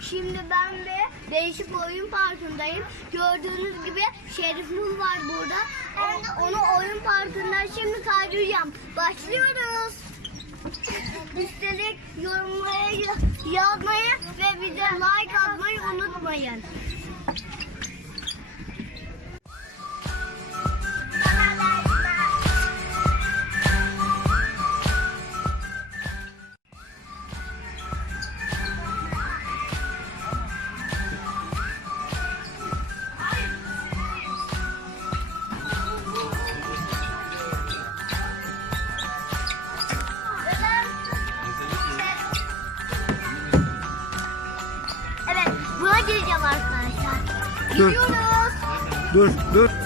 Şimdi ben bir değişik oyun parkındayım. Gördüğünüz gibi Şerif Nur var burada. O- Onu oyun parkından şimdi kaydıracağım. Başlıyoruz. Üstelik yorumlara ya- yazmayı ve bize like atmayı unutmayın. Gireceğim arkadaşlar. Gidiyoruz. Dur dur.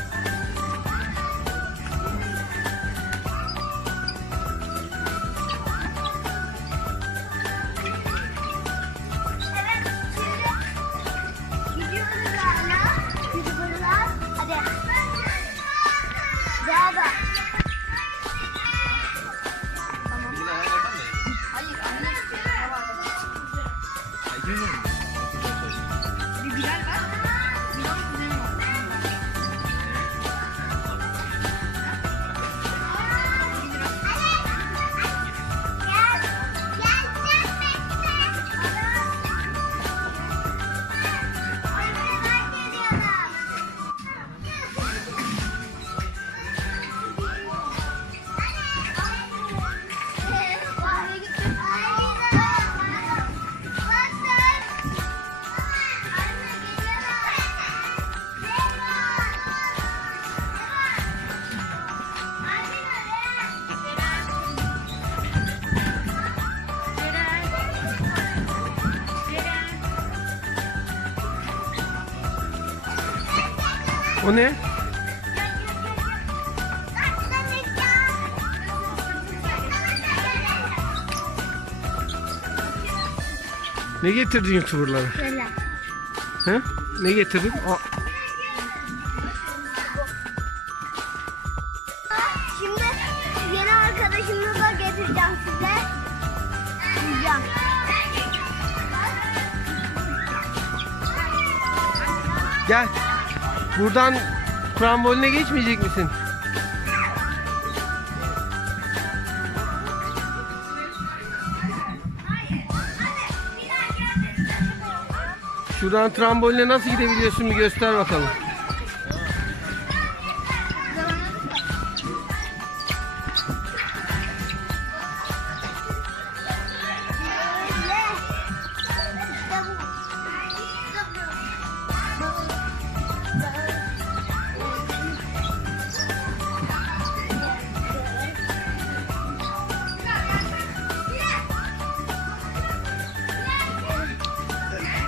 O ne? Ne getirdin youtuberlara? He? Ne getirdin? Aa, Şimdi yeni arkadaşımı da getireceğim size. Diyeceğim. gel. Buradan tramboline geçmeyecek misin? Şuradan tramboline nasıl gidebiliyorsun bir göster bakalım.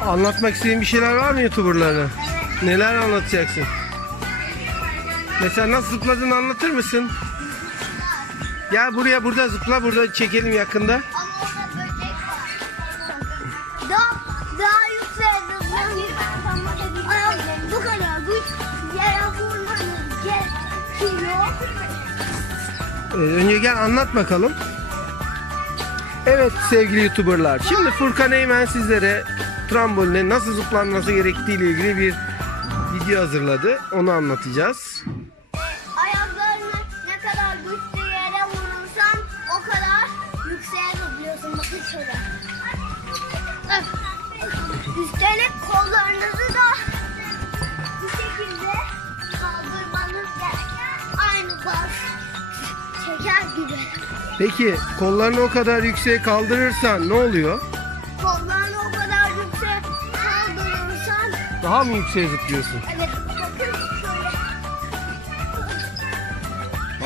Anlatmak istediğin bir şeyler var mı youtuberlara? Neler anlatacaksın? Mesela nasıl zıpladığını anlatır mısın? Gel buraya burada zıpla burada çekelim yakında. Daha, daha yükseğe zıplayın. Ay, Bu kadar güç yere vurmanız gerekiyor. Önce gel anlat bakalım. Evet sevgili youtuberlar. Şimdi Furkan Eymen sizlere tramboline nasıl zıplanması gerektiği ile ilgili bir video hazırladı. Onu anlatacağız. Ayaklarını ne kadar güçlü yere vurursan o kadar yükseğe zıplıyorsun. Bakın şöyle. Üstelik kollarınızı da bu şekilde kaldırmanız gereken aynı bas çeker gibi. Peki kollarını o kadar yükseğe kaldırırsan ne oluyor? Daha mı yükseğe zıplıyorsun? evet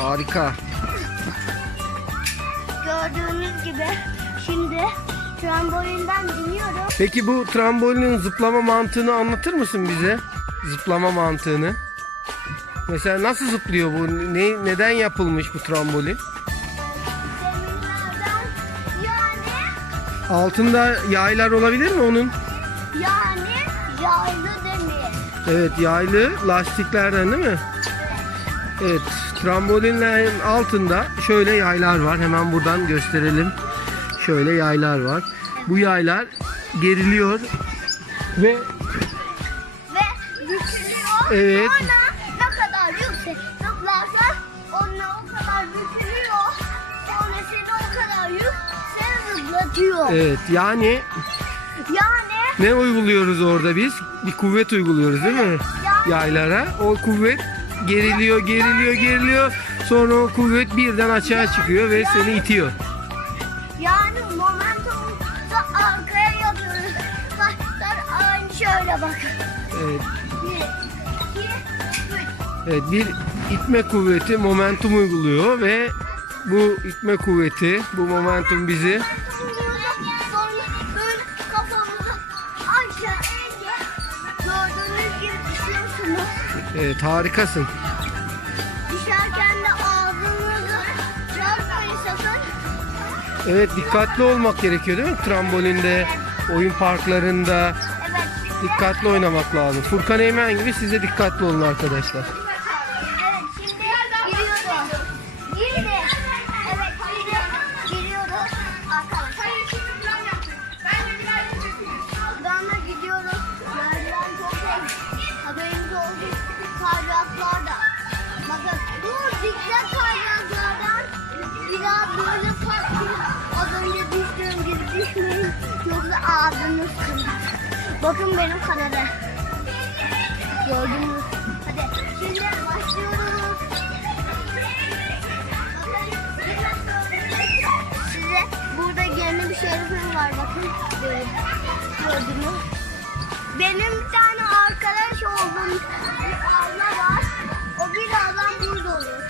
Harika. gördüğünüz gibi şimdi trambolinden biniyorum. Peki bu trambolinin zıplama mantığını anlatır mısın bize? Zıplama mantığını. Mesela nasıl zıplıyor bu? Ne, neden yapılmış bu trambolin? Demirlerden yani Altında yaylar olabilir mi onun? yani yaylı demir. Evet yaylı lastiklerden değil mi? Evet trambolinlerin altında şöyle yaylar var. Hemen buradan gösterelim. Şöyle yaylar var. Bu yaylar geriliyor. Ve Ve bükülüyor. Evet. Sonra ne kadar yüksek onunla o kadar bükülüyor. Sonra seni o kadar yüksek zıplatıyor. evet Yani ne uyguluyoruz orada biz? Bir kuvvet uyguluyoruz değil mi? Yaylara. O kuvvet geriliyor, geriliyor, geriliyor. Sonra o kuvvet birden açığa çıkıyor ve seni itiyor. yani momentumumuzu arkaya yapıyoruz. Başlar aynı şöyle bakın. Evet. Bir, iki, üç. Evet bir itme kuvveti momentum uyguluyor ve bu itme kuvveti, bu momentum bizi evet harikasın. Düşerken de ağzınızı sakın. Evet dikkatli olmak gerekiyor değil mi? Trambolinde, oyun parklarında Evet. dikkatli oynamak lazım. Furkan Eymen gibi siz de dikkatli olun arkadaşlar. Bu dikkat kaydıraklardan biraz böyle farklı. Az önce düştüğüm gibi düşmeyin. Yoksa ağzınız kırılır. Bakın benim kadere. Gördünüz. Hadi şimdi başlıyoruz. Size burada yeni bir şerifim var bakın. Böyle gördünüz. Benim bir tane arkadaş olduğum bir abla var. Birazdan burada olur.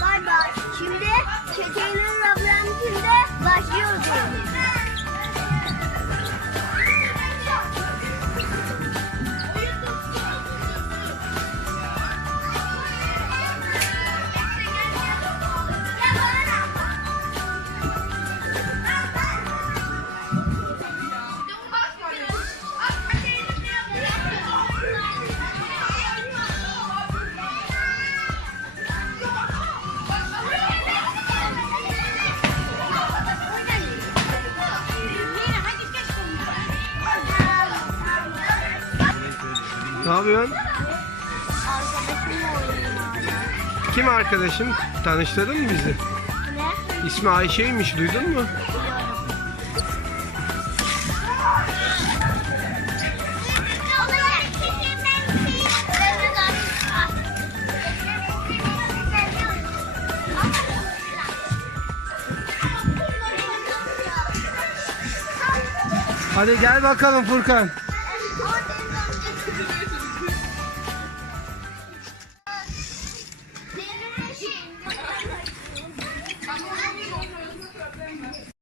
Bay bay. Şimdi çekeğinin labirentinde başlıyoruz. Ne yapıyorsun? Arkadaşımla oynuyorum hala. Kim arkadaşın? Tanıştırdın mı bizi? Ne? İsmi Ayşe'ymiş duydun mu? Hadi gel bakalım Furkan.